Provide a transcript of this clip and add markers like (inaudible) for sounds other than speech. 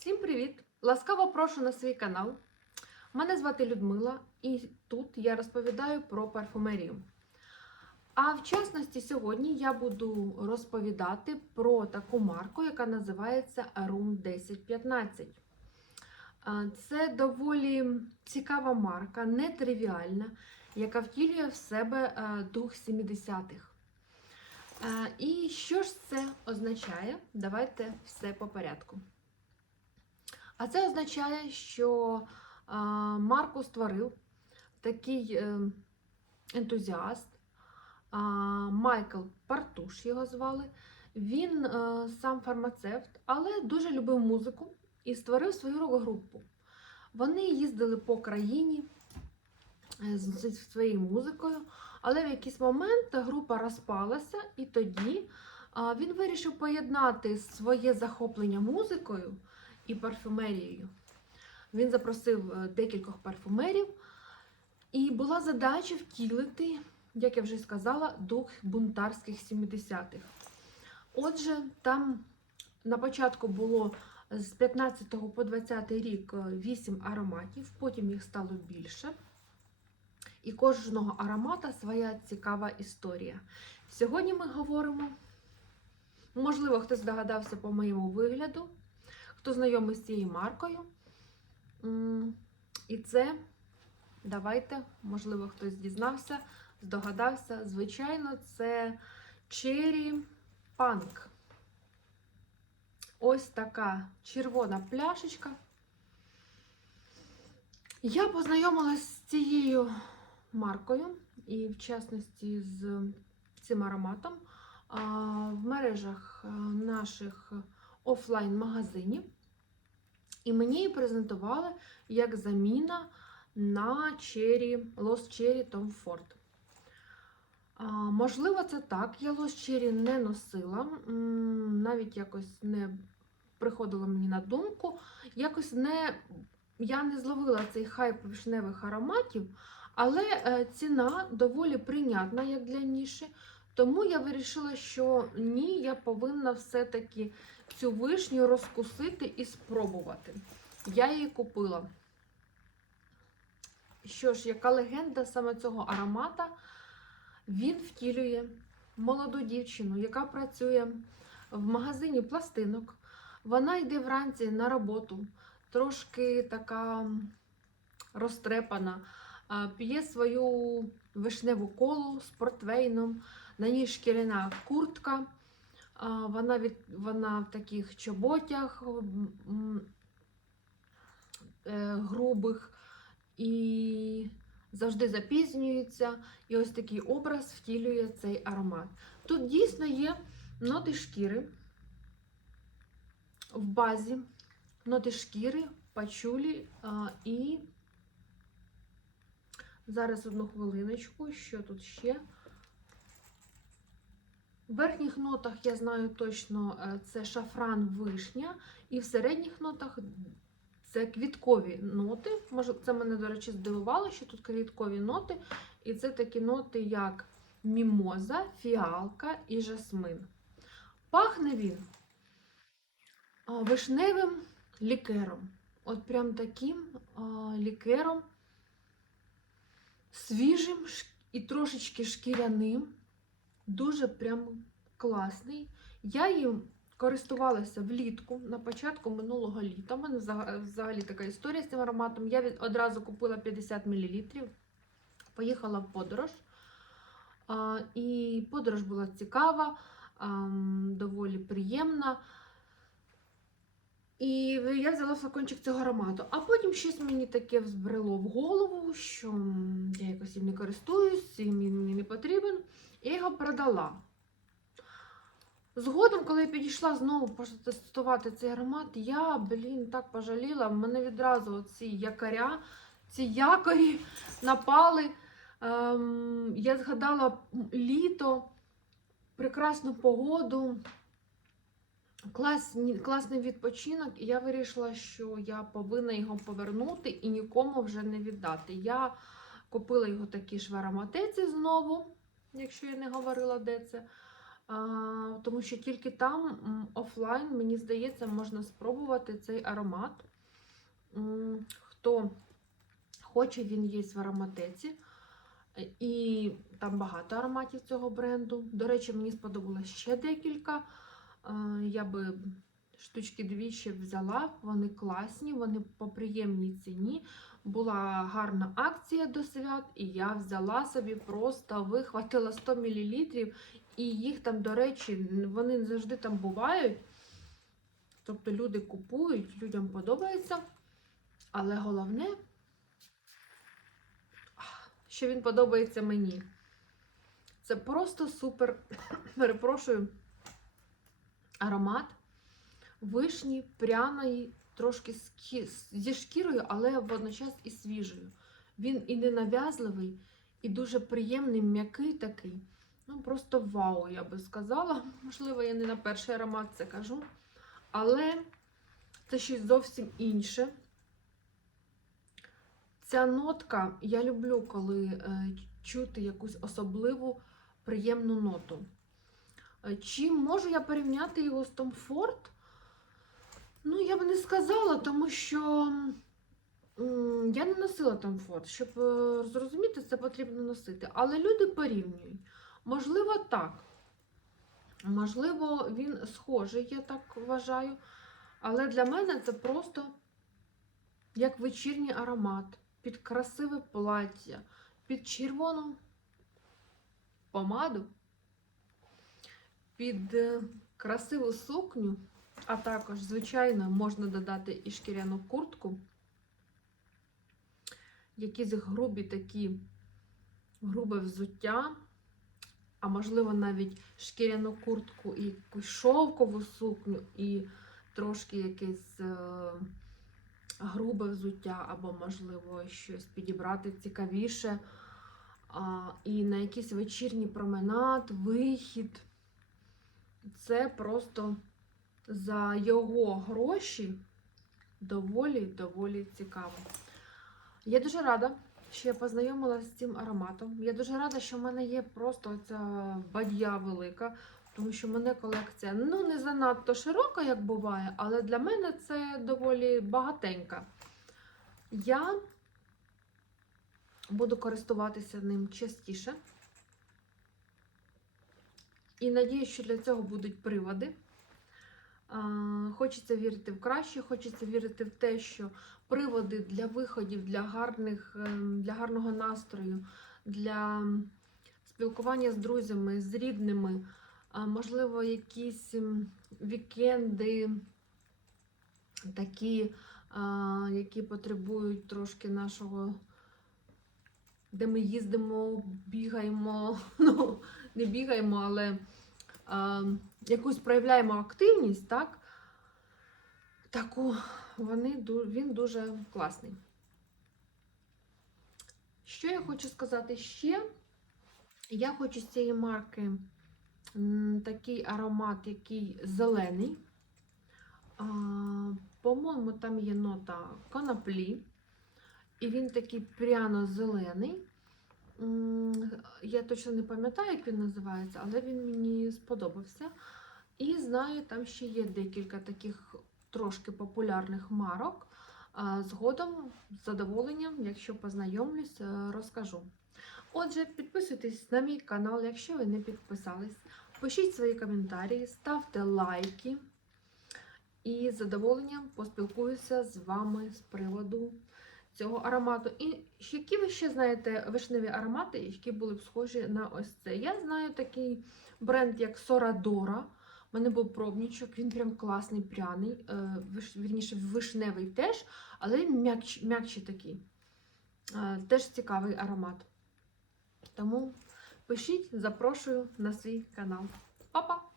Всім привіт! Ласкаво прошу на свій канал. Мене звати Людмила, і тут я розповідаю про парфумерію. А в частності, сьогодні я буду розповідати про таку марку, яка називається Room 1015. Це доволі цікава марка, нетривіальна, яка втілює в себе е, дух 70-х. Е, І що ж це означає? Давайте все по порядку. А це означає, що Марко створив такий е, ентузіаст, Майкл Партуш його звали. Він е, сам фармацевт, але дуже любив музику і створив свою рок-групу. Вони їздили по країні е, з своєю музикою, але в якийсь момент група розпалася, і тоді він вирішив поєднати своє захоплення музикою і парфюмерією. Він запросив е, декількох парфумерів, і була задача втілити, як я вже сказала, дух бунтарських 70-х. Отже, там на початку було з 15 по 20 рік 8 ароматів, потім їх стало більше. І кожного аромата своя цікава історія. Сьогодні ми говоримо, можливо, хтось здогадався по моєму вигляду, хто знайомий з цією маркою. І це, давайте, можливо, хтось дізнався, здогадався. Звичайно, це Cherry Punk. Ось така червона пляшечка. Я познайомилася з цією маркою, і в частності з цим ароматом в мережах наших офлайн-магазинів. І мені її презентували як заміна на Cherry, Lost Cherry Tom Ford. А, можливо, це так. Я Lost Cherry не носила, навіть якось не приходило мені на думку. Якось не, я не зловила цей хайп вишневих ароматів, але е, ціна доволі прийнятна, як для ніші. Тому я вирішила, що ні, я повинна все-таки цю вишню розкусити і спробувати. Я її купила. Що ж, яка легенда саме цього аромата? Він втілює молоду дівчину, яка працює в магазині пластинок. Вона йде вранці на роботу, трошки така розтрепана, п'є свою вишневу колу з портвейном, на ній шкіряна куртка. Вона, від, вона в таких чоботях е, грубих і завжди запізнюється. І ось такий образ втілює цей аромат. Тут дійсно є ноти шкіри в базі, ноти шкіри, пачулі і зараз одну хвилиночку, що тут ще. В верхніх нотах я знаю точно е, це шафран вишня, і в середніх нотах це квіткові ноти. Може, це мене, до речі, здивувало, що тут квіткові ноти, і це такі ноти, як мімоза, фіалка і жасмин. Пахне він вишневим лікером. От прям таким лікером, свіжим і трошечки шкіряним. Дуже прям класний. Я їм користувалася влітку на початку минулого літа. У мене взагалі така історія з цим ароматом. Я одразу купила 50 мл, поїхала в подорож. І подорож була цікава, доволі приємна. І я взяла флакончик цього аромату. А потім щось мені таке взбрело в голову, що я якось їм не користуюсь, він мені не потрібен. Я його продала. Згодом, коли я підійшла знову протестувати цей аромат, я, блін, так пожаліла. Мене відразу ці якоря, ці якорі (laughs) напали. Ем, я згадала літо, прекрасну погоду, класні, класний відпочинок, і я вирішила, що я повинна його повернути і нікому вже не віддати. Я купила його такі ж в ароматеці знову, якщо я не говорила, де це. А, тому що тільки там офлайн, мені здається, можна спробувати цей аромат. Хто хоче, він є в ароматеці. І там багато ароматів цього бренду. До речі, мені сподобалось ще декілька. Я би штучки дві взяла. Вони класні, вони по приємній ціні. Була гарна акція до свят, і я взяла собі просто вихватила 100 мл. І їх там, до речі, вони завжди там бувають. Тобто люди купують, людям подобається. Але головне, що він подобається мені. Це просто супер, (coughs) перепрошую, аромат вишні, пряної, трошки зі шкірою, але водночас і свіжою. Він і не нав'язливий, і дуже приємний, м'який такий. Ну, просто вау, я би сказала. (laughs) Можливо, я не на перший аромат це кажу. Але це щось зовсім інше. Ця нотка, я люблю, коли е, чути якусь особливу приємну ноту. Е, Чи можу я порівняти його з Tom Ford? Ну, я б не сказала, тому що я не носила Tom Ford. Щоб е, зрозуміти, це потрібно носити. Але люди порівнюють. Можливо, так. Можливо, він схожий, я так вважаю. Але для мене це просто як вечірній аромат під красиве плаття, під червону помаду, під е, красиву сукню, а також, звичайно, можна додати і шкіряну куртку, якісь грубі такі грубе взуття, а можливо навіть шкіряну куртку і шовкову сукню, і трошки якесь е, грубе взуття, або, можливо, щось підібрати цікавіше. А, і на якийсь вечірній променад, вихід. Це просто за його гроші доволі-доволі цікаво. Я дуже рада, що я познайомилася з цим ароматом. Я дуже рада, що в мене є просто ця бадья велика, тому що в мене колекція ну, не занадто широка, як буває, але для мене це доволі багатенька. Я буду користуватися ним частіше. І надію, що для цього будуть приводи. Хочеться вірити в краще, хочеться вірити в те, що приводи для виходів, для, гарних, ем, для гарного настрою, для спілкування з друзями, з рідними, можливо, якісь ем, вікенди такі, які потребують трошки нашого, де ми їздимо, бігаємо, (laughs) ну, не бігаємо, але якусь проявляємо активність, так? Таку вони, він дуже класний. Що я хочу сказати ще? Я хочу з цієї марки такий аромат, який зелений. По-моєму, там є нота коноплі. І він такий пряно-зелений. Я точно не пам'ятаю, як він називається, але він мені сподобався. І знаю, там ще є декілька таких трошки популярних марок. Згодом, з задоволенням, якщо познайомлюсь, е, розкажу. Отже, підписуйтесь на мій канал, якщо ви не підписались. Пишіть свої коментарі, ставте лайки. І з задоволенням поспілкуюся з вами з приводу цього аромату. І які ви ще знаєте вишневі аромати, які були б схожі на ось це? Я знаю такий бренд, як Сорадора. У мене був пробничок, він прям класний, пряний, е, вірніше, вишневий теж, але м'якший такий. Е, Теж цікавий аромат. Тому пишіть, запрошую на свій канал. Па-па!